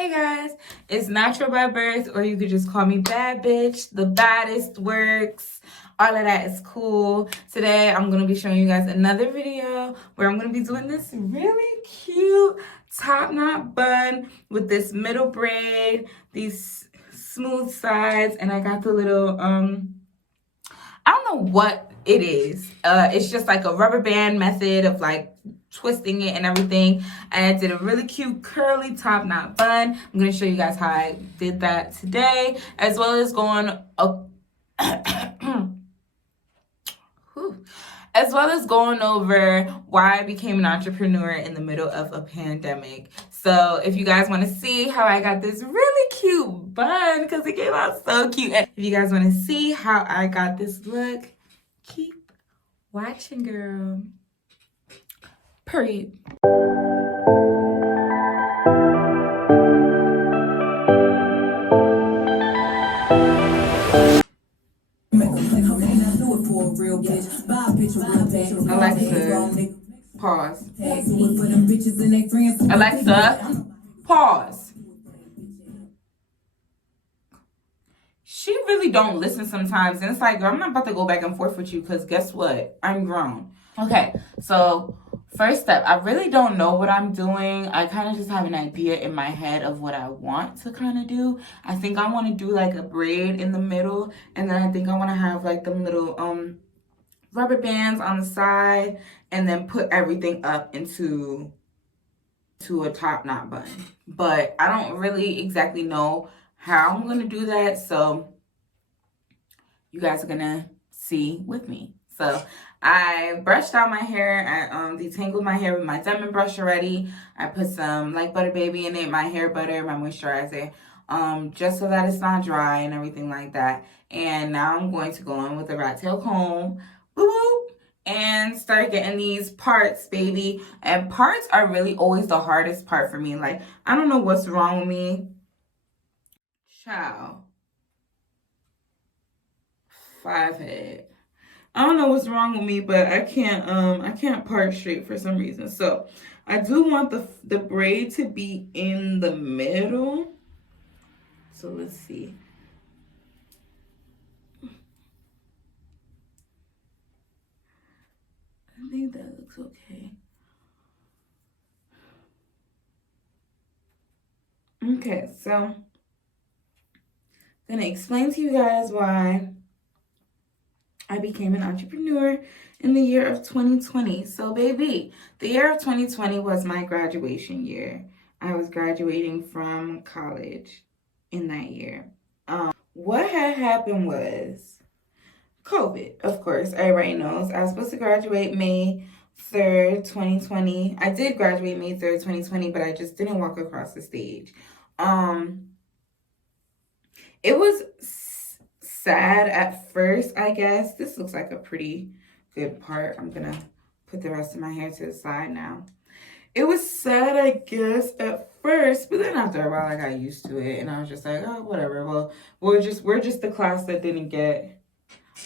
Hey guys, it's Natural by Birth, or you could just call me Bad Bitch. The baddest works. All of that is cool. Today, I'm going to be showing you guys another video where I'm going to be doing this really cute top knot bun with this middle braid, these smooth sides, and I got the little, I don't know what it is. It's just like a rubber band method of like twisting it and everything. And I did a really cute curly top knot bun. I'm going to show you guys how I did that today, as well as going as well as going over why I became an entrepreneur in the middle of a pandemic. So if you guys want to see how I got this really cute bun, because it came out so cute, and if you guys want to see how I got this look, keep watching, girl. Period. Alexa, pause. Alexa, pause. She really don't listen sometimes, and it's like, girl, I'm not about to go back and forth with you because guess what? I'm grown. Okay, so first step, I really don't know what I'm doing. I kind of just have an idea in my head of what I want to kind of do. I think I want to do like a braid in the middle, and then I think I want to have like them little rubber bands on the side, and then put everything up into a top knot bun. But I don't really exactly know how I'm gonna do that, so you guys are gonna see with me. So I brushed out my hair. I detangled my hair with my diamond brush already. I put some like butter baby in it, my hair butter, my moisturizer, just so that it's not dry and everything like that. And now I'm going to go in with a rat tail comb, boop, and start getting these parts, baby. And parts are really always the hardest part for me. Like, I don't know what's wrong with me. Child. 5 head. I don't know what's wrong with me, but I can't part straight for some reason. So I do want the braid to be in the middle. So let's see. I think that looks okay. Okay, so I'm gonna explain to you guys why I became an entrepreneur in the year of 2020. So baby, the year of 2020 was my graduation year. I was graduating from college in that year. What had happened was COVID, of course, everybody knows. I was supposed to graduate May 3rd, 2020. I did graduate May 3rd, 2020, but I just didn't walk across the stage. It was sad at first, I guess. This looks like a pretty good part. I'm gonna put the rest of my hair to the side now. It was sad, I guess, at first, but then after a while I got used to it, and I was just like, oh, whatever. Well, we're just the class that didn't get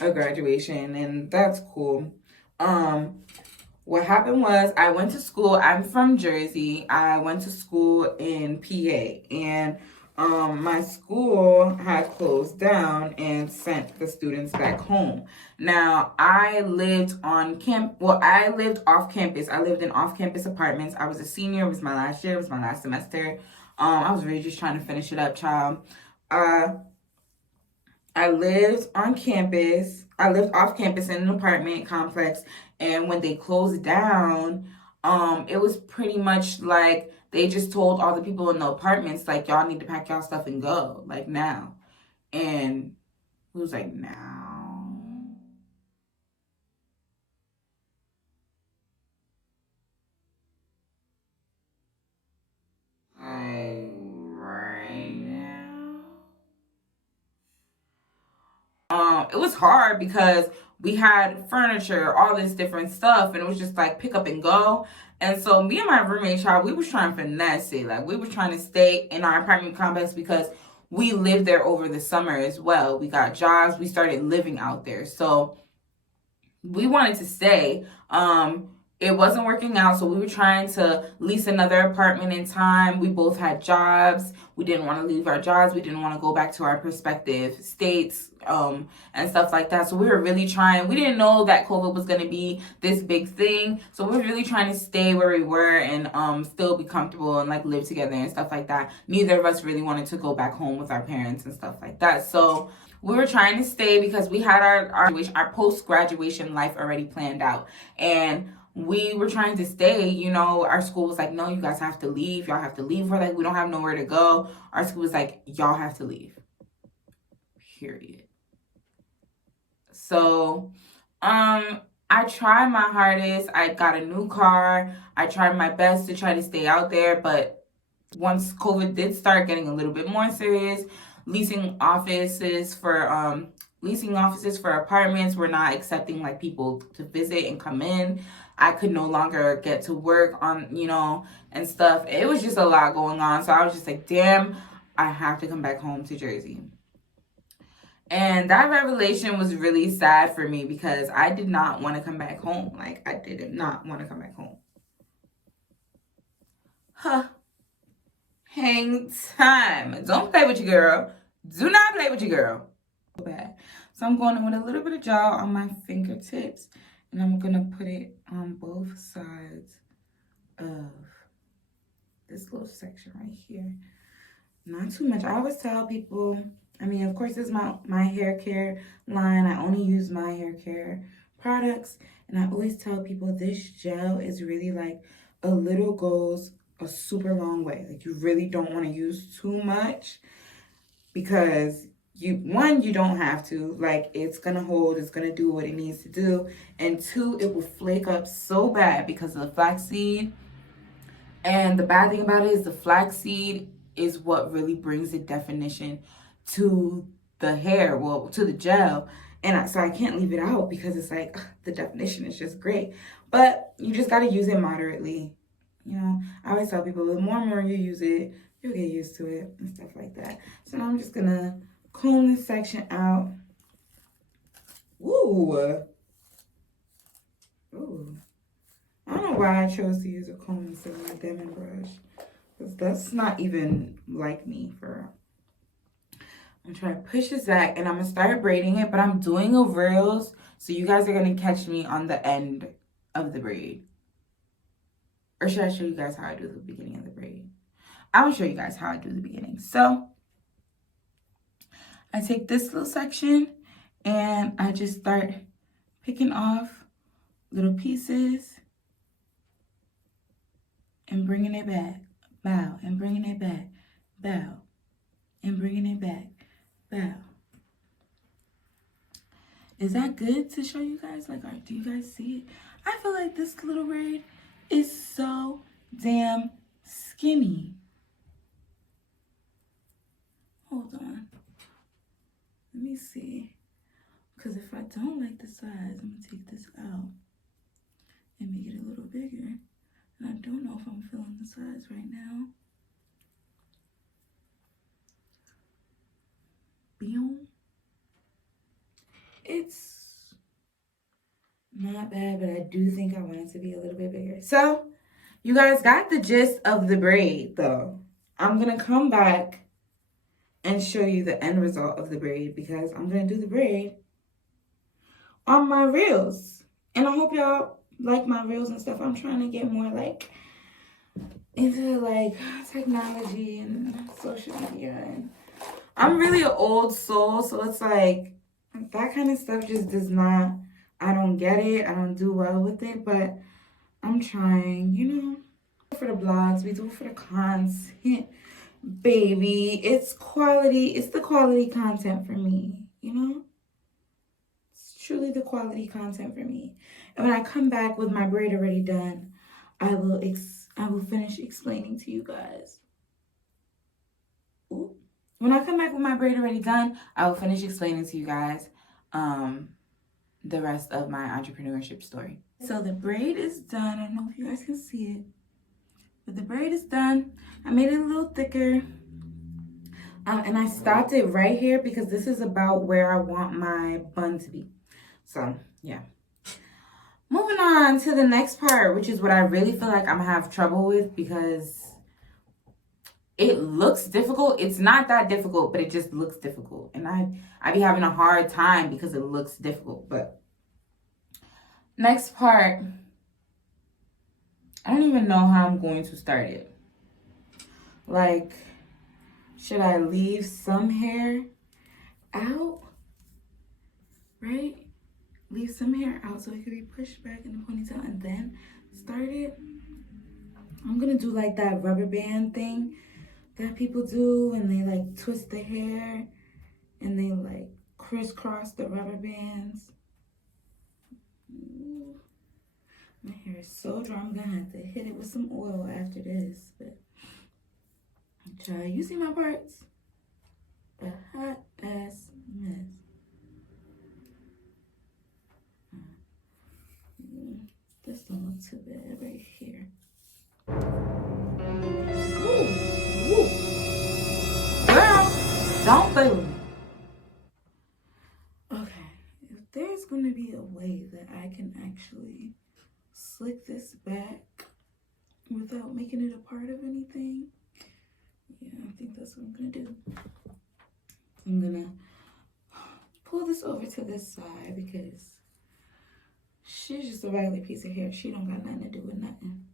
a graduation, and that's cool. What happened was I went to school. I'm from Jersey. I went to school in PA, and my school had closed down and sent the students back home. Now, I lived on I lived off campus. I lived in off-campus apartments. I was a senior. It was my last year. It was my last semester. I was really just trying to finish it up, child. I lived on campus. I lived off campus in an apartment complex. And when they closed down, it was pretty much like they just told all the people in the apartments, like, y'all need to pack y'all stuff and go, like, now. And it was like, now. Right now. It was hard because we had furniture, all this different stuff, and it was just like pick up and go. And so me and my roommate, child, we was trying to finesse it. Like, we were trying to stay in our apartment complex because we lived there over the summer as well. We got jobs. We started living out there. So we wanted to stay. it wasn't working out, so we were trying to lease another apartment in time. We both had jobs. We didn't want to leave our jobs. We didn't want to go back to our prospective states, and stuff like that. So we were really trying. We didn't know that COVID was going to be this big thing. So we were really trying to stay where we were and still be comfortable and like live together and stuff like that. Neither of us really wanted to go back home with our parents and stuff like that. So we were trying to stay because we had our post-graduation life already planned out. And we were trying to stay, you know. Our school was like, no, you guys have to leave. Y'all have to leave. We're like, we don't have nowhere to go. Our school was like, y'all have to leave. Period. So, I tried my hardest. I got a new car. I tried my best to try to stay out there. But once COVID did start getting a little bit more serious, leasing offices for apartments were not accepting like people to visit and come in. I could no longer get to work on, you know, and stuff. It was just a lot going on. So I was just like, damn, I have to come back home to Jersey. And that revelation was really sad for me because I did not want to come back home. Like, I did not want to come back home. Huh. Hang time. Don't play with your girl. Do not play with your girl. Bad. So I'm going in with a little bit of gel on my fingertips. And I'm going to put it on both sides of this little section right here. Not too much. I always tell people, I mean, of course, this is my hair care line. I only use my hair care products. And I always tell people this gel is really like a little goes a super long way. Like, you really don't want to use too much because you don't have to. Like, it's going to hold. It's going to do what it needs to do. And two, it will flake up so bad because of the flaxseed. And the bad thing about it is the flaxseed is what really brings the definition to the hair, well, to the gel. And so I can't leave it out because it's like, the definition is just great. But you just got to use it moderately. You know, I always tell people, the more and more you use it, you'll get used to it and stuff like that. So now I'm just going to comb this section out. Ooh. Ooh. I don't know why I chose to use a comb instead of a Demon brush. Because that's not even like me for... I'm trying to push this back and I'm going to start braiding it. But I'm doing a reels. So you guys are going to catch me on the end of the braid. Or should I show you guys how I do the beginning of the braid? I will show you guys how I do the beginning. So I take this little section and I just start picking off little pieces and bringing it back. Bow and bringing it back. Bow and bringing it back. Bow. Is that good to show you guys? Like, do you guys see it? I feel like this little braid is so damn skinny. Hold on. Let me see. Because if I don't like the size, I'm going to take this out and make it a little bigger. And I don't know if I'm feeling the size right now. Boom. It's not bad, but I do think I want it to be a little bit bigger. So, you guys got the gist of the braid, though. I'm going to come back and show you the end result of the braid because I'm going to do the braid on my reels. And I hope y'all like my reels and stuff. I'm trying to get more, like, into, like, technology and social media. And I'm really an old soul, so it's like, that kind of stuff just does not... I don't get it. I don't do well with it, but I'm trying, you know. For the blogs, we do it for the content, baby. It's quality. It's the quality content for me, you know. It's truly the quality content for me. And when I come back with my braid already done, I will finish explaining to you guys. Ooh. When I come back with my braid already done, I will finish explaining to you guys the rest of my entrepreneurship story. So the braid is done. I don't know if you guys can see it, but the braid is done. I made it a little thicker. And I stopped it right here because this is about where I want my bun to be. So, yeah. Moving on to the next part, which is what I really feel like I'm gonna have trouble with because it looks difficult. It's not that difficult, but it just looks difficult. And I be having a hard time because it looks difficult. But next part, I don't even know how I'm going to start it. Like, should I leave some hair out? Right? Leave some hair out so it can be pushed back in the ponytail and then start it. I'm gonna do like that rubber band thing that people do when they like twist the hair and they like crisscross the rubber bands. Ooh. My hair is so dry, I'm gonna have to hit it with some oil after this. But try, you see my parts? A hot ass mess. This don't look too bad right here. Ooh, ooh. Girl, don't play with me. Okay, if there's gonna be a way that I can actually slick this back without making it a part of anything, yeah, I think that's what I'm gonna do. I'm gonna pull this over to this side because she's just a regular piece of hair. She don't got nothing to do with nothing.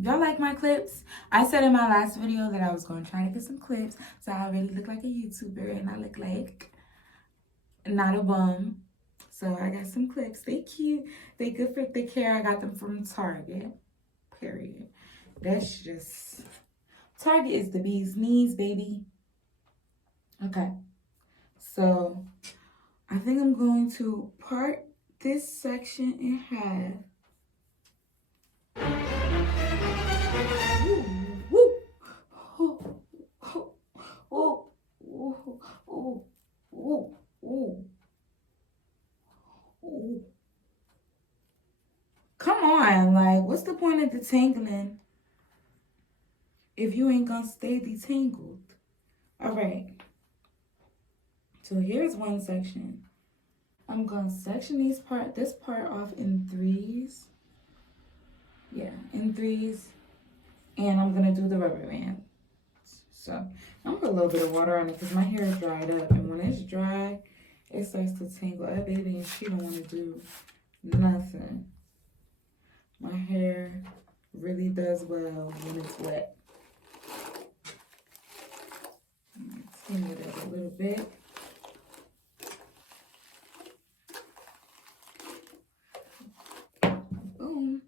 Y'all like my clips? I said in my last video that I was going to try to get some clips so I really look like a YouTuber and I look like not a bum. So I got some clips. They cute. They good for thick hair. I got them from Target. Period. That's just... Target is the bee's knees, baby. Okay. So I think I'm going to part this section in half. Come on, like, what's the point of detangling if you ain't gonna stay detangled? All right. So here's one section. I'm gonna section this part off in threes. Yeah, in threes. And I'm gonna do the rubber band. So I'm gonna put a little bit of water on it because my hair is dried up. And when it's dry, it starts to tangle. That baby and she don't want to do nothing. My hair really does well when it's wet. Tingle it up a little bit. Boom.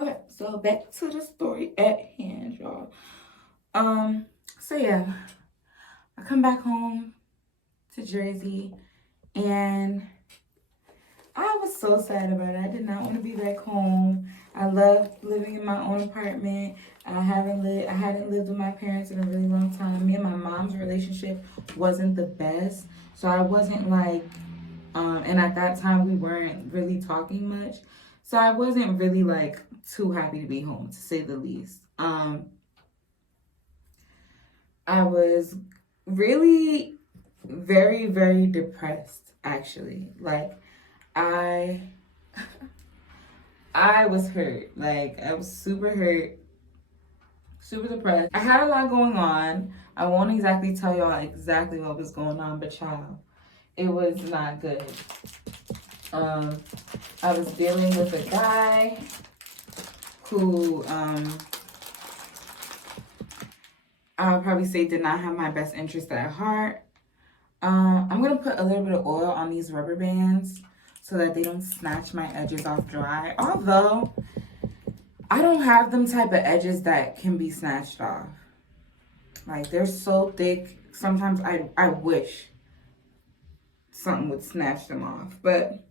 Okay, so back to the story at hand, y'all. So yeah, I come back home to Jersey and I was so sad about it. I did not want to be back home. I loved living in my own apartment. I hadn't lived with my parents in a really long time. Me and my mom's relationship wasn't the best. So I wasn't like, and at that time we weren't really talking much. So I wasn't really like too happy to be home, to say the least. I was really very, very depressed, actually. Like, I was hurt. Like, I was super hurt, super depressed. I had a lot going on. I won't exactly tell y'all exactly what was going on, but child, it was not good. I was dealing with a guy who, I would probably say did not have my best interest at heart. I'm going to put a little bit of oil on these rubber bands so that they don't snatch my edges off dry. Although, I don't have them type of edges that can be snatched off. Like, they're so thick. Sometimes I wish something would snatch them off. But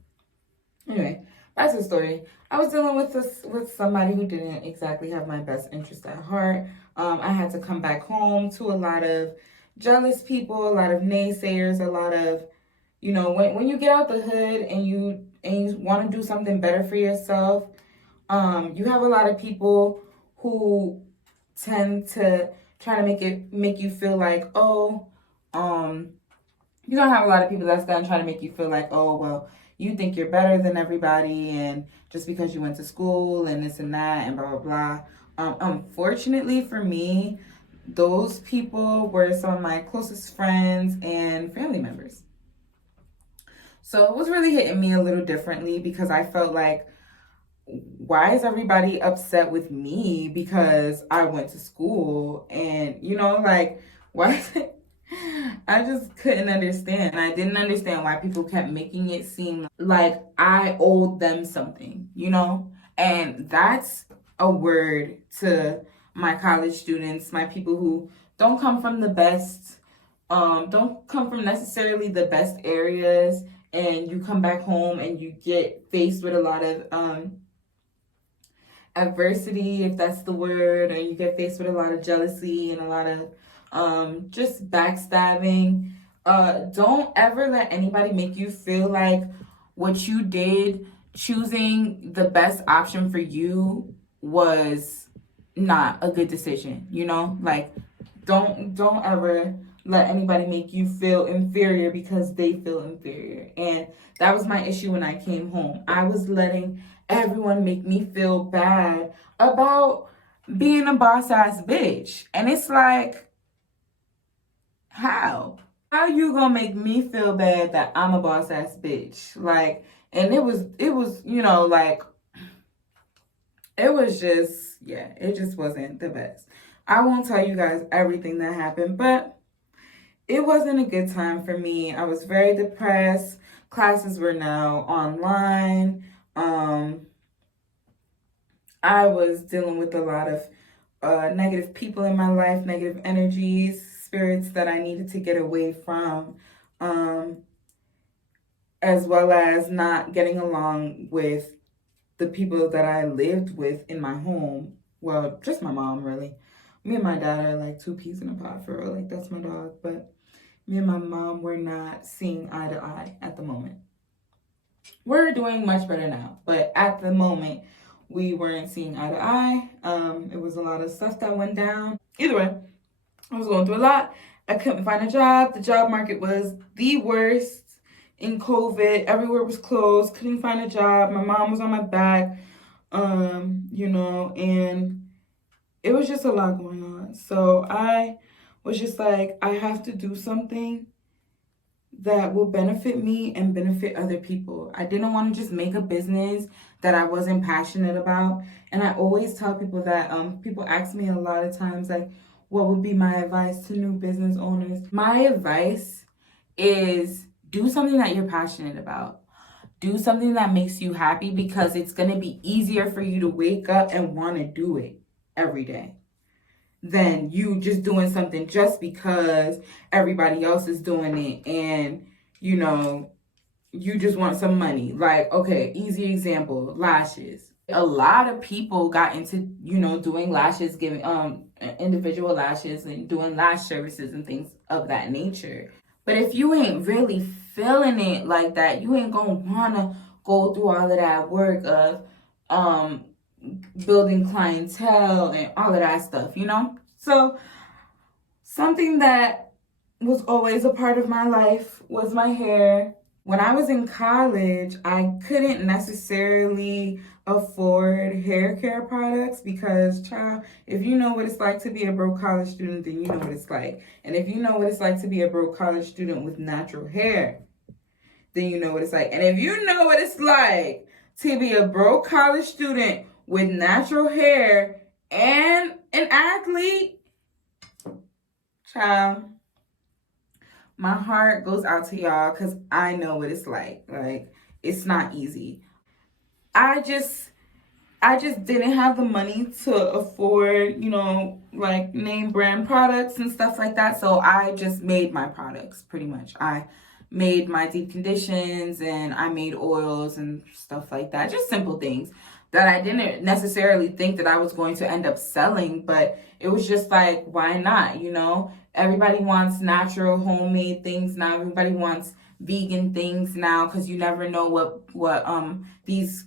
anyway, that's the story. I was dealing with somebody who didn't exactly have my best interest at heart. I had to come back home to a lot of jealous people, a lot of naysayers, a lot of, you know, when you get out the hood and you want to do something better for yourself, you have a lot of people who tend to try to make you feel like, oh, you're gonna have a lot of people that's gonna try to make you feel like, oh, well, you think you're better than everybody, and just because you went to school and this and that and blah, blah, blah. Unfortunately for me, those people were some of my closest friends and family members. So it was really hitting me a little differently because I felt like, why is everybody upset with me because I went to school? And, like, why is it? I just couldn't understand. And I didn't understand why people kept making it seem like I owed them something, And that's a word to my college students, my people who don't come from the best, don't come from necessarily the best areas, and you come back home and you get faced with a lot of adversity, if that's the word, and you get faced with a lot of jealousy and a lot of just backstabbing. Don't ever let anybody make you feel like what you did, choosing the best option for you, was not a good decision. Like, don't ever let anybody make you feel inferior because they feel inferior. And that was my issue when I came home. I was letting everyone make me feel bad about being a boss ass bitch. And it's like, how you gonna make me feel bad that I'm a boss ass bitch? Like, and it was like, it was just, yeah, it just wasn't the best. I won't tell you guys everything that happened, but it wasn't a good time for me. I was very depressed. Classes were now online. I was dealing with a lot of negative people in my life, negative energies, spirits that I needed to get away from, as well as not getting along with the people that I lived with in my home. Well, just my mom, really. Me and my dad are like two peas in a pod, for real. Like, that's my dog. But me and my mom were not seeing eye to eye at the moment. We're doing much better now, but at the moment, we weren't seeing eye to eye. It was a lot of stuff that went down. Either way, I was going through a lot. I couldn't find a job. The job market was the worst in COVID. Everywhere was closed. Couldn't find a job. My mom was on my back, and it was just a lot going on. So I was just like, I have to do something that will benefit me and benefit other people. I didn't want to just make a business that I wasn't passionate about. And I always tell people that people ask me a lot of times, like, what would be my advice to new business owners? My advice is do something that you're passionate about. Do something that makes you happy, because it's going to be easier for you to wake up and want to do it every day than you just doing something just because everybody else is doing it and, you just want some money. Like, okay, easy example, lashes. A lot of people got into, doing lashes, giving individual lashes and doing lash services and things of that nature. But if you ain't really feeling it like that, you ain't gonna wanna go through all of that work of building clientele and all of that stuff, So something that was always a part of my life was my hair. When I was in college, I couldn't necessarily afford hair care products because, child, if you know what it's like to be a broke college student, then you know what it's like. And if you know what it's like to be a broke college student with natural hair, then you know what it's like. And if you know what it's like to be a broke college student with natural hair and an athlete, child, my heart goes out to y'all because I know what it's like. Like, it's not easy. I just didn't have the money to afford, like name brand products and stuff like that. So I just made my products pretty much. I made my deep conditions and I made oils and stuff like that. Just simple things that I didn't necessarily think that I was going to end up selling, but it was just like, why not? Everybody wants natural homemade things now. Everybody wants vegan things now, because you never know what these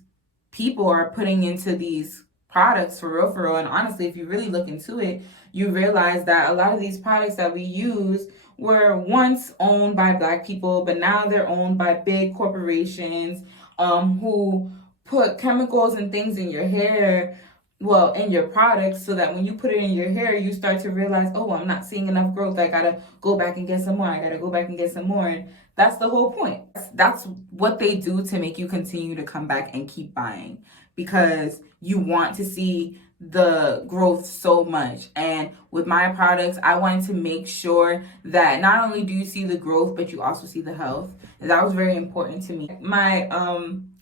people are putting into these products, for real. And honestly, if you really look into it, you realize that a lot of these products that we use were once owned by Black people, but now they're owned by big corporations who put chemicals and things in your hair, well, in your products, so that when you put it in your hair, you start to realize, oh, I'm not seeing enough growth. I gotta go back and get some more. I gotta go back and get some more. And that's the whole point. That's what they do to make you continue to come back and keep buying, because you want to see the growth so much. And with my products, I wanted to make sure that not only do you see the growth, but you also see the health. And that was very important to me. My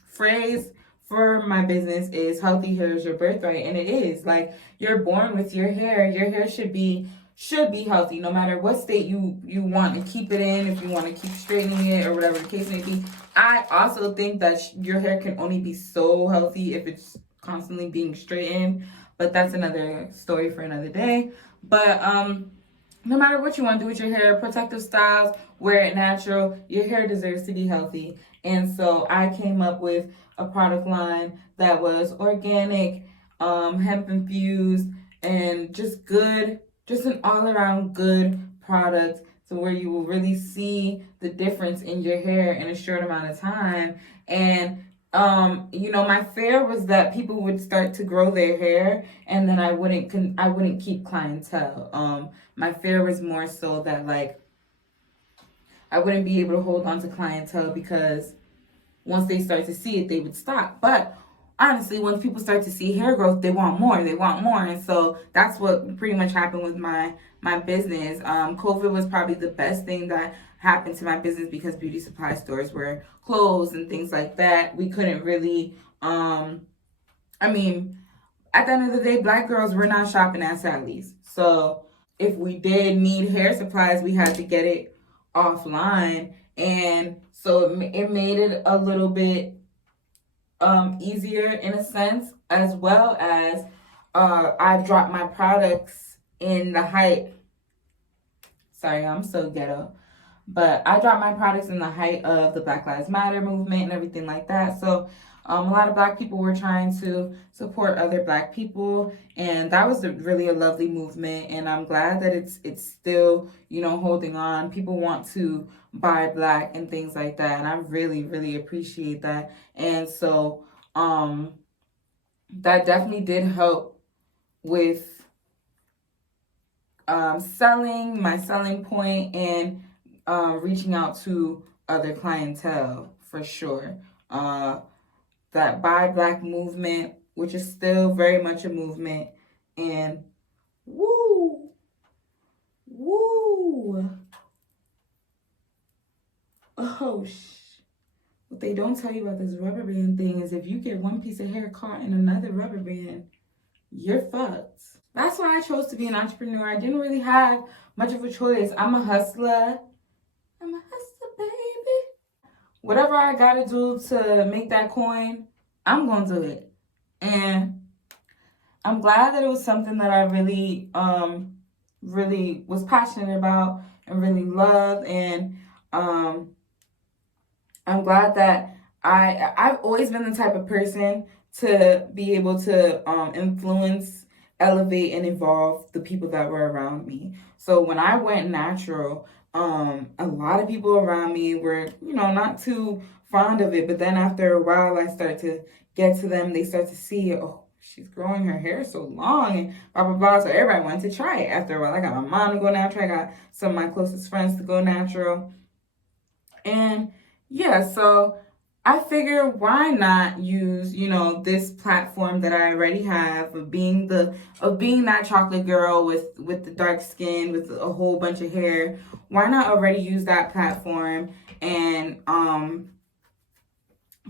phrase for my business is healthy hair is your birthright, and it is. Like, you're born with your hair should be healthy no matter what state you want to keep it in, if you want to keep straightening it or whatever the case may be. I also think that your hair can only be so healthy if it's constantly being straightened, but that's another story for another day. But no matter what you want to do with your hair, protective styles, wear it natural, your hair deserves to be healthy. And so I came up with a product line that was organic, hemp infused, and just good, just an all-around good product, so where you will really see the difference in your hair in a short amount of time. And my fear was that people would start to grow their hair, and then I wouldn't keep clientele. My fear was more so that, like, I wouldn't be able to hold on to clientele, because once they start to see it, they would stop. But honestly, once people start to see hair growth, they want more. And so that's what pretty much happened with my business. COVID was probably the best thing that happened to my business, because beauty supply stores were closed and things like that. We couldn't really, at the end of the day, Black girls were not shopping at Sally's. So if we did need hair supplies, we had to get it offline. And so it made it a little bit easier in a sense, as well as I dropped my products in the height. Sorry, I'm so ghetto. But I dropped my products in the height of the Black Lives Matter movement and everything like that. So a lot of Black people were trying to support other Black people, and that was really a lovely movement. And I'm glad that it's still, holding on. People want to buy Black and things like that, and I really, really appreciate that. And so that definitely did help with selling, my selling point, and reaching out to other clientele, for sure. That Buy Black movement, which is still very much a movement, and woo. Oh, what they don't tell you about this rubber band thing is, if you get one piece of hair caught in another rubber band, you're fucked. That's why I chose to be an entrepreneur. I didn't really have much of a choice. I'm a hustler, baby. Whatever I gotta do to make that coin, I'm gonna do it. And I'm glad that it was something that I really, really was passionate about and really loved. And I'm glad that I've always been the type of person to be able to influence, elevate, and evolve the people that were around me. So when I went natural, a lot of people around me were, not too fond of it. But then after a while, I start to get to them. They start to see, oh, she's growing her hair so long, and blah, blah, blah. So everybody wanted to try it. After a while, I got my mom to go natural. I got some of my closest friends to go natural. And yeah, so I figure, why not use, this platform that I already have of being that chocolate girl with the dark skin, with a whole bunch of hair. Why not already use that platform and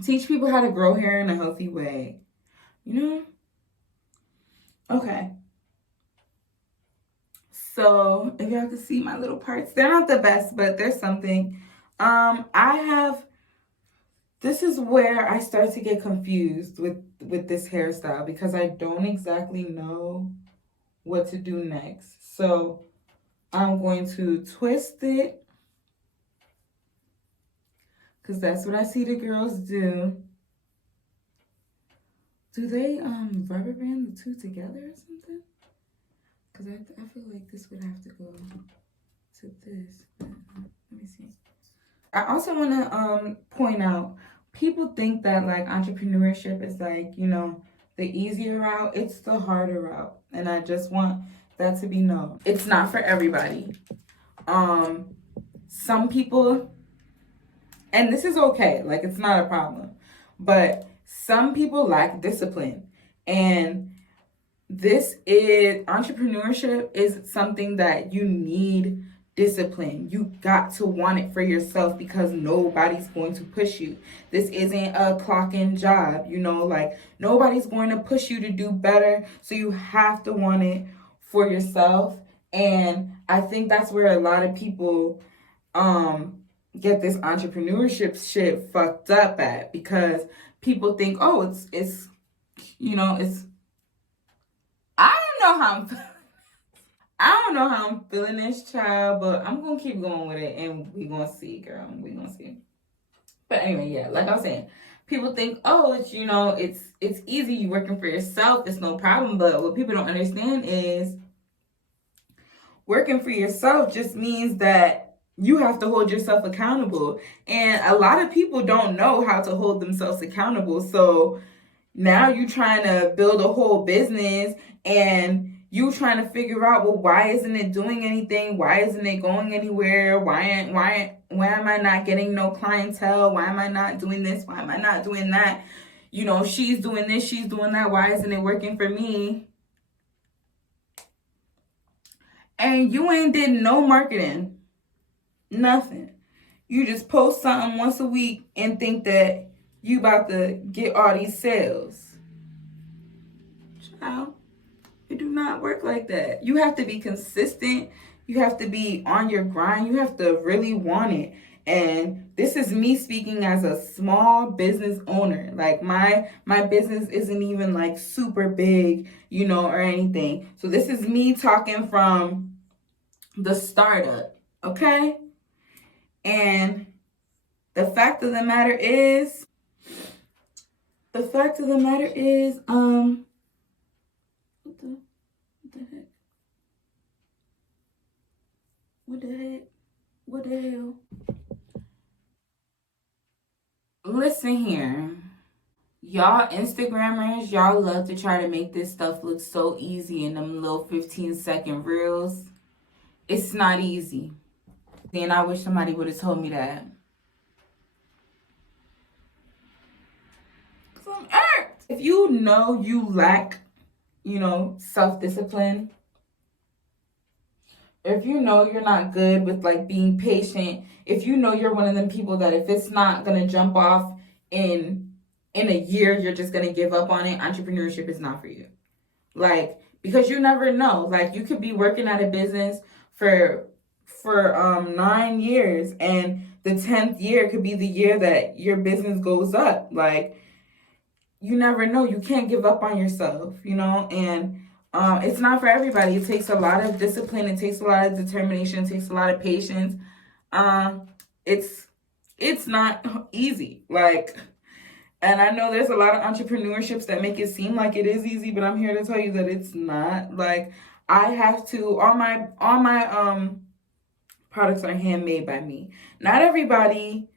teach people how to grow hair in a healthy way? Okay. So if y'all can see my little parts, they're not the best, but there's something. This is where I start to get confused with this hairstyle, because I don't exactly know what to do next. So I'm going to twist it, because that's what I see the girls do. Do they rubber band the two together or something? because I feel like this would have to go to this. Let me see. I also want to point out, people think that like entrepreneurship is like, you know, the easier route. It's the harder route, and I just want that to be known. It's not for everybody. Some people, and this is okay, like it's not a problem, but some people lack discipline, and entrepreneurship is something that you need discipline. You got to want it for yourself because nobody's going to push you. This isn't a clock in job, you know, like nobody's going to push you to do better. So you have to want it for yourself. And I think that's where a lot of people get this entrepreneurship shit fucked up at, because people think, oh, it's you know, it's I don't know how I'm feeling this, child, but I'm gonna keep going with it, and we gonna see, girl. We gonna see. But anyway, yeah, like I was saying, people think, oh, it's, you know, it's easy. You working for yourself, it's no problem. But what people don't understand is working for yourself just means that you have to hold yourself accountable, and a lot of people don't know how to hold themselves accountable. So now you trying to build a whole business, and you trying to figure out, well, why isn't it doing anything? Why isn't it going anywhere? Why am I not getting no clientele? Why am I not doing this? Why am I not doing that? You know, she's doing this, she's doing that. Why isn't it working for me? And you ain't did no marketing. Nothing. You just post something once a week and think that you about to get all these sales. Child, it do not work like that. You have to be consistent. You have to be on your grind. You have to really want it. And this is me speaking as a small business owner. Like my business isn't even like super big, you know, or anything. So this is me talking from the startup, okay? And the fact of the matter is, what the heck? What the hell? Listen here. Y'all Instagrammers, y'all love to try to make this stuff look so easy in them little 15-second reels. It's not easy. And I wish somebody would have told me that. Cause I'm irked. If you know you lack, you know, self-discipline, if you know you're not good with like being patient, if you know you're one of them people that if it's not gonna jump off in a year, you're just gonna give up on it, entrepreneurship is not for you. Like, because you never know. Like, you could be working at a business for 9 years, and the 10th year could be the year that your business goes up. Like, you never know. You can't give up on yourself, you know? And it's not for everybody. It takes a lot of discipline. It takes a lot of determination. It takes a lot of patience. It's not easy. Like, and I know there's a lot of entrepreneurships that make it seem like it is easy, but I'm here to tell you that it's not. Like, I have to, all my products are handmade by me. Not everybody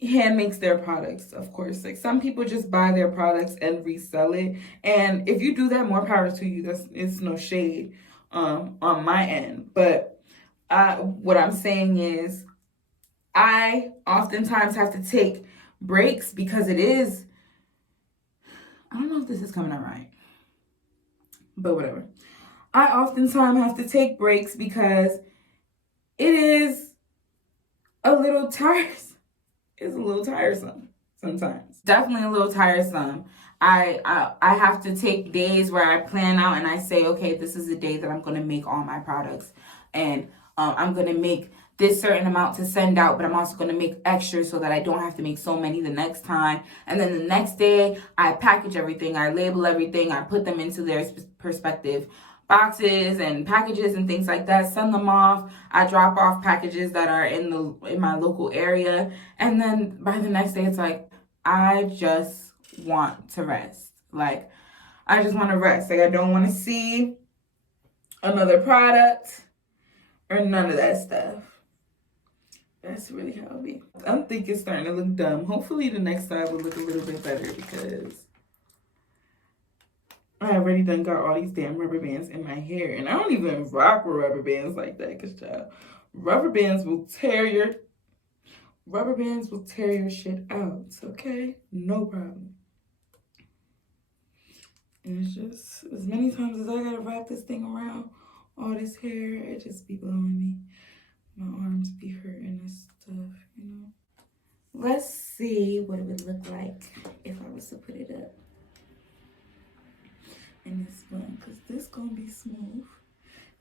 hand makes their products, of course. Like, some people just buy their products and resell it. And if you do that, more power to you. It's no shade on my end. But what I'm saying is, I oftentimes have to take breaks because it is, I don't know if this is coming out right, but whatever. I oftentimes have to take breaks because it is a little tiresome. It's a little tiresome sometimes. Definitely a little tiresome. I have to take days where I plan out and I say, okay, this is the day that I'm going to make all my products. And I'm going to make this certain amount to send out, but I'm also going to make extra so that I don't have to make so many the next time. And then the next day, I package everything, I label everything, I put them into their perspective boxes and packages and things like that, send them off. I drop off packages that are in my local area. And then by the next day, it's like, I just want to rest. Like, I just want to rest. Like, I don't want to see another product, or none of that stuff. That's really how it be. I'm thinking it's starting to look dumb. Hopefully the next side will look a little bit better because I already done got all these damn rubber bands in my hair. And I don't even rock with rubber bands like that because, child, rubber bands will tear your shit out, okay? No problem. And it's just, as many times as I gotta wrap this thing around all this hair, it just be blowing me. My arms be hurting and stuff, you know? Let's see what it would look like if I was to put it up in this bun, because this gonna be smooth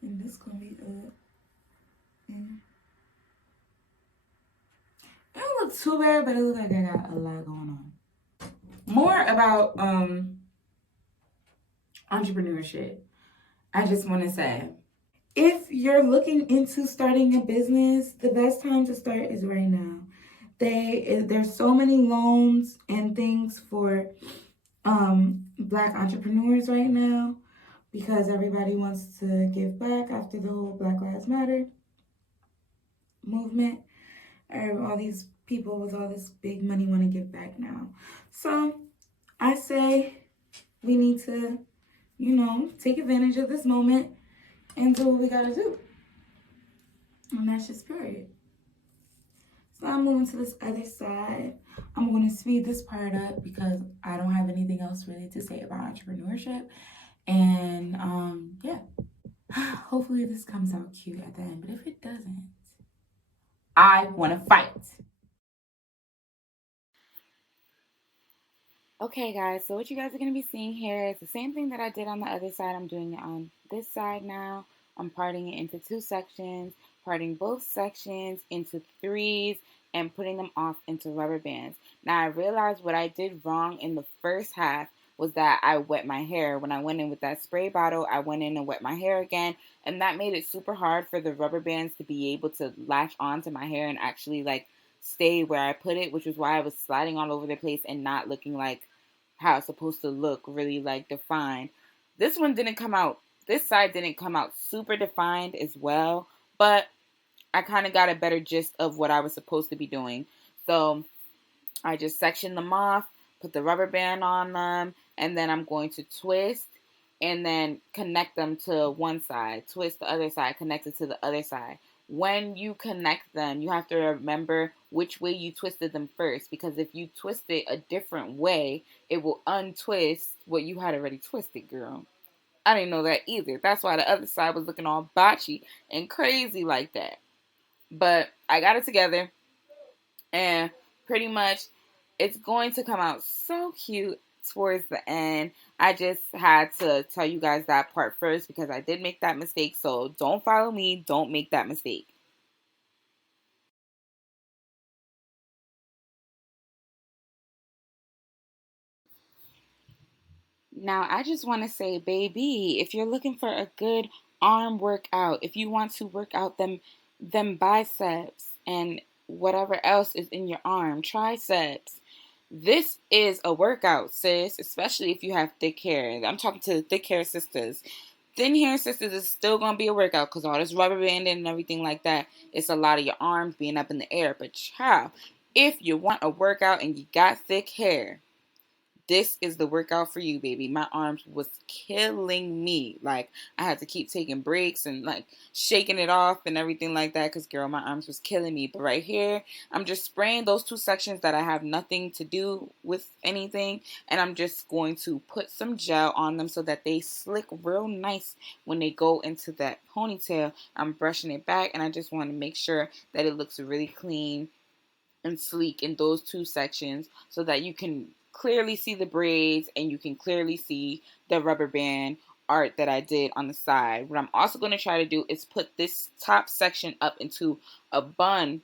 and this gonna be up. And it don't look too bad, but it looks like I got a lot going on. More about entrepreneurship. I just want to say, if you're looking into starting a business, the best time to start is right now. There's so many loans and things for Black entrepreneurs right now because everybody wants to give back after the whole Black Lives Matter movement. All these people with all this big money want to give back now. So I say we need to, take advantage of this moment and do what we gotta do. And that's just period. So I'm moving to this other side. I'm going to speed this part up because I don't have anything else really to say about entrepreneurship. And yeah, hopefully this comes out cute at the end. But if it doesn't, I want to fight. Okay, guys, so what you guys are going to be seeing here is the same thing that I did on the other side. I'm doing it on this side now. I'm parting it into 2 sections, parting both sections into 3s, and putting them off into rubber bands. Now, I realized what I did wrong in the first half was that I wet my hair. When I went in with that spray bottle, I went in and wet my hair again, and that made it super hard for the rubber bands to be able to latch onto my hair and actually, stay where I put it, which was why I was sliding all over the place and not looking like how it's supposed to look, really defined. This one didn't come out, this side didn't come out super defined as well, but I kind of got a better gist of what I was supposed to be doing. So I just sectioned them off, put the rubber band on them, and then I'm going to twist and then connect them to one side, twist the other side, connect it to the other side. When you connect them, you have to remember which way you twisted them first, because if you twist it a different way, it will untwist what you had already twisted, girl. I didn't know that either. That's why the other side was looking all botchy and crazy like that. But I got it together, and pretty much it's going to come out so cute towards the end. I just had to tell you guys that part first because I did make that mistake. So don't follow me. Don't make that mistake. Now, I just want to say, baby, if you're looking for a good arm workout, if you want to work out them biceps and whatever else is in your arm, triceps, this is a workout, sis, especially if you have thick hair. I'm talking to the thick hair sisters. Thin hair sisters is still going to be a workout because all this rubber banding and everything like that, it's a lot of your arms being up in the air. But child, if you want a workout and you got thick hair, this is the workout for you, baby. My arms was killing me. I had to keep taking breaks and shaking it off and everything like that because, girl, my arms was killing me. But right here, I'm just spraying those 2 sections that I have nothing to do with anything, and I'm just going to put some gel on them so that they slick real nice when they go into that ponytail. I'm brushing it back, and I just want to make sure that it looks really clean and sleek in those 2 sections so that you can clearly see the braids and you can clearly see the rubber band art that I did on the side. What I'm also going to try to do is put this top section up into a bun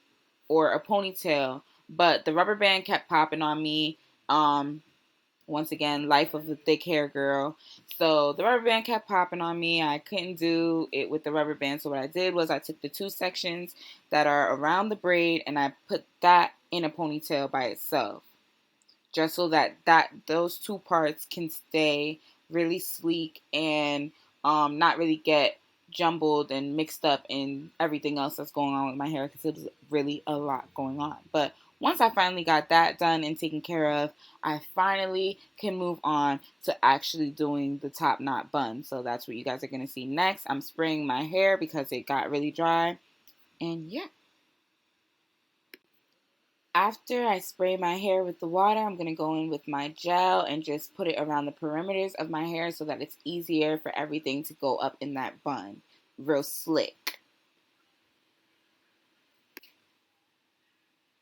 or a ponytail, but the rubber band kept popping on me. Once again, life of the thick hair girl. So the rubber band kept popping on me. I couldn't do it with the rubber band. So what I did was I took the 2 sections that are around the braid and I put that in a ponytail by itself. Just so that those 2 parts can stay really sleek and not really get jumbled and mixed up in everything else that's going on with my hair because it was really a lot going on. But once I finally got that done and taken care of, I finally can move on to actually doing the top knot bun. So that's what you guys are going to see next. I'm spraying my hair because it got really dry. And yeah. After I spray my hair with the water, I'm going to go in with my gel and just put it around the perimeters of my hair so that it's easier for everything to go up in that bun. Real slick.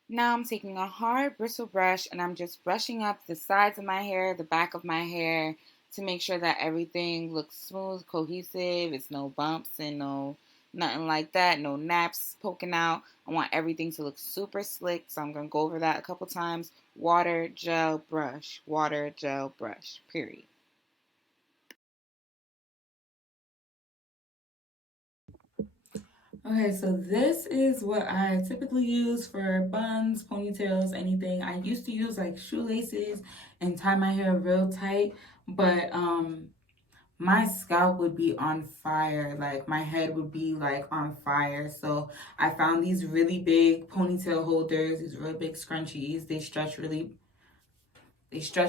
Now I'm taking a hard bristle brush and I'm just brushing up the sides of my hair, the back of my hair, to make sure that everything looks smooth, cohesive. It's no bumps and nothing like that, no naps poking out. I want everything to look super slick, so I'm going to go over that a couple times. Water, gel, brush. Water, gel, brush. Period. Okay, so this is what I typically use for buns, ponytails, anything. I used to use like shoelaces and tie my hair real tight, but my scalp would be on fire. Like my head would be like on fire. So I found these really big ponytail holders, these really big scrunchies. They stretch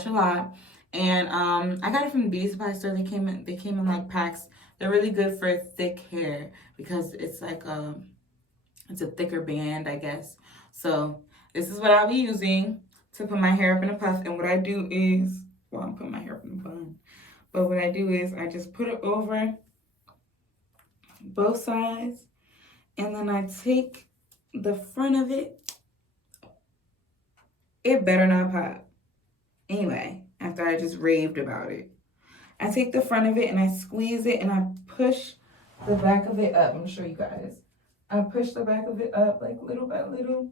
a lot. And I got it from the beauty supply store. They came in like packs. They're really good for thick hair because it's a thicker band, I guess. So this is what I'll be using to put my hair up in a puff. And what I do is, well, I'm putting my hair up in a bun. But what I do is I just put it over both sides, and then I take the front of it. It better not pop. Anyway, after I just raved about it, I take the front of it and I squeeze it and I push the back of it up. I'm gonna show you guys. I push the back of it up like little by little.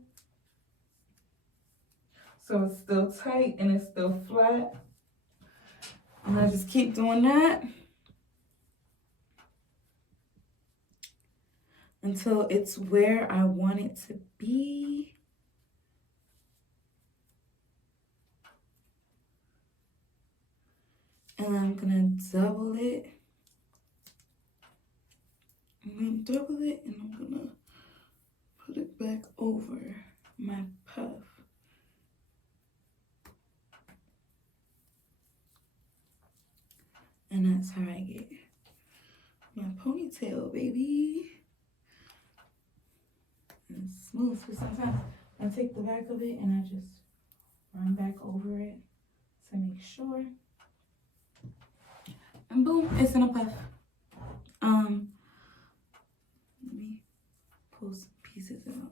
So it's still tight and it's still flat. And I just keep doing that until it's where I want it to be. And I'm gonna double it. I'm gonna double it and I'm gonna put it back over my puff. And that's how I get my ponytail, baby. And it's smooth, so sometimes I take the back of it and I just run back over it to make sure. And boom, it's in a puff. Let me pull some pieces out.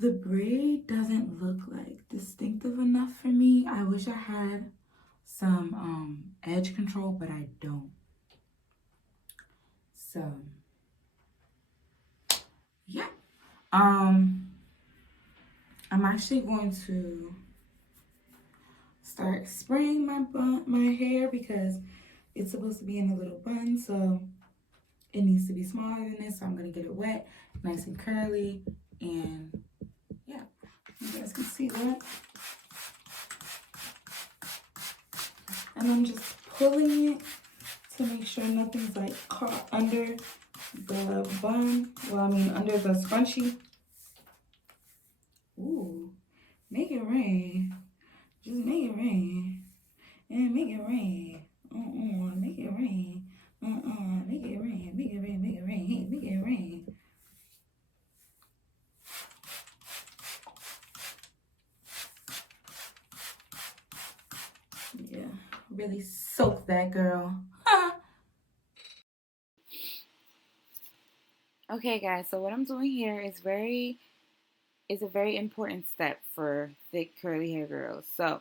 The braid doesn't look like distinctive enough for me. I wish I had some edge control, but I don't. So yeah. I'm actually going to start spraying my hair because it's supposed to be in a little bun, so it needs to be smaller than this. So I'm gonna get it wet, nice and curly, and yeah, you guys can see that. And I'm just pulling it to make sure nothing's like caught under the bun. Well, I mean under the scrunchie. Ooh, make it rain. Just make it rain. And make it rain. Make it rain. Make it rain. Make it rain. Make it rain. Hey, make it rain. Yeah, really soak that girl. Okay, guys, so what I'm doing here is a very important step for thick curly hair girls. So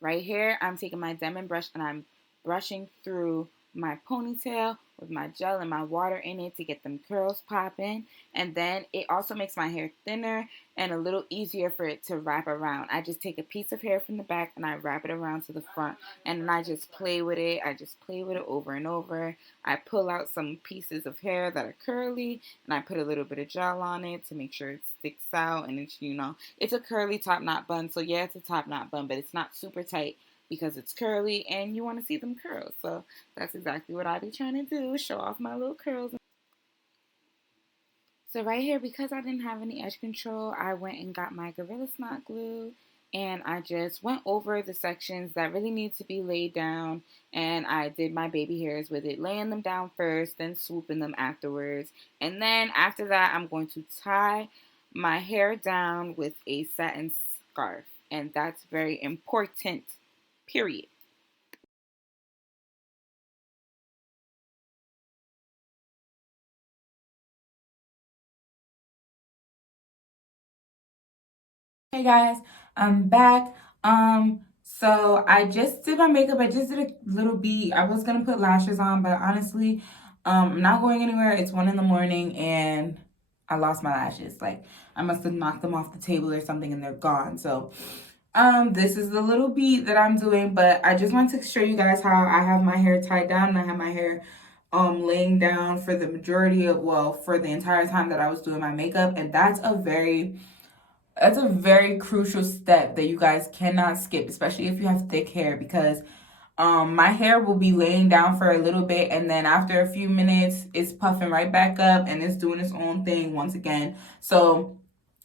right here, I'm taking my diamond brush and I'm brushing through my ponytail with my gel and my water in it to get them curls popping. And then it also makes my hair thinner and a little easier for it to wrap around. I just take a piece of hair from the back and I wrap it around to the front. And then I just play with it. I just play with it over and over. I pull out some pieces of hair that are curly and I put a little bit of gel on it to make sure it sticks out. And it's, it's a curly top knot bun. So yeah, it's a top knot bun, but it's not super tight. because it's curly and you want to see them curls. So that's exactly what I be trying to do, show off my little curls. So right here, because I didn't have any edge control, I went and got my Gorilla Snot glue, and I just went over the sections that really need to be laid down, and I did my baby hairs with it, laying them down first, then swooping them afterwards. And then after that, I'm going to tie my hair down with a satin scarf, and that's very important, period. Hey guys, I'm back. So I just did my makeup. I just did a little beat. I was gonna put lashes on, but honestly, I'm not going anywhere. It's 1 in the morning and I lost my lashes. Like I must have knocked them off the table or something and they're gone. So this is the little beat that I'm doing, but I just want to show you guys how I have my hair tied down and I have my hair laying down for the majority of, well, for the entire time that I was doing my makeup. And that's a very crucial step that you guys cannot skip, especially if you have thick hair, because my hair will be laying down for a little bit and then after a few minutes it's puffing right back up and it's doing its own thing once again. So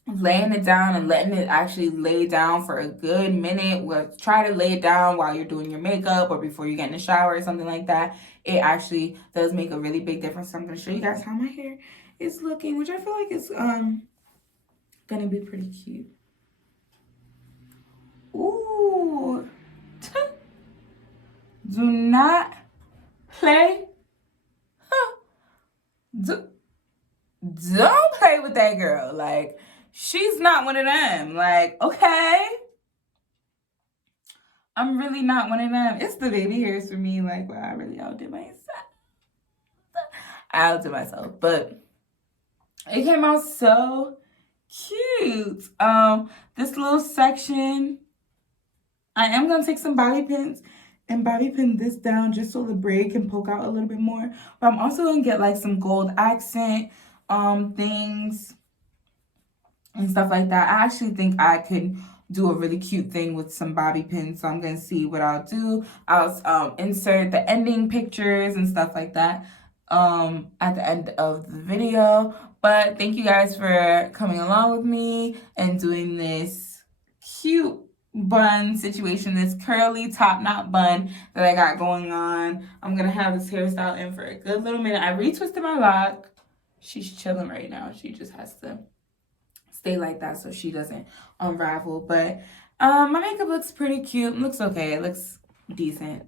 laying it down and letting it actually lay down for a good minute, try to lay it down while you're doing your makeup or before you get in the shower or something like that. It actually does make a really big difference. So I'm going to show you guys how my hair is looking, which I feel like is gonna be pretty cute. Ooh. Do not play. Don't play with that girl. Like, she's not one of them. Like, okay. I'm really not one of them. It's the baby hairs for me. Like, well, I really outdid myself. I outdid myself. But it came out so cute. This little section, I am gonna take some bobby pins and bobby pin this down just so the braid can poke out a little bit more. But I'm also gonna get like some gold accent things and stuff like that. I actually think I could do a really cute thing with some bobby pins, so I'm gonna see what I'll do. I'll insert the ending pictures and stuff like that at the end of the video. But thank you guys for coming along with me and doing this cute bun situation, this curly top knot bun that I got going on. I'm gonna have this hairstyle in for a good little minute. I retwisted my lock. She's chilling right now. She just has to stay like that so she doesn't unravel. But my makeup looks pretty cute. Looks okay. It looks decent.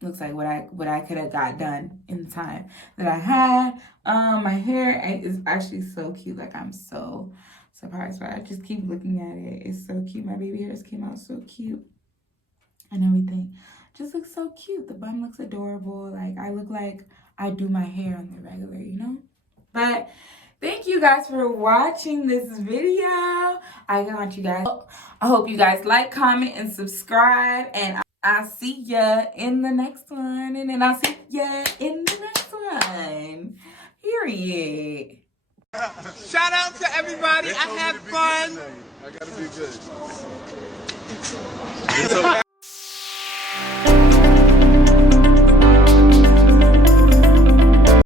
Looks like what I could have got done in the time that I had. My hair is actually so cute. Like, I'm so surprised by it. I just keep looking at it. It's so cute. My baby hairs came out so cute and everything. Just looks so cute. The bun looks adorable. Like, I look like I do my hair on the regular, you know? But thank you guys for watching this video. I hope you guys like, comment, and subscribe. And I'll see ya in the next one. And then I'll see ya in the next one. Period. Shout out to everybody. I had fun. I gotta be good.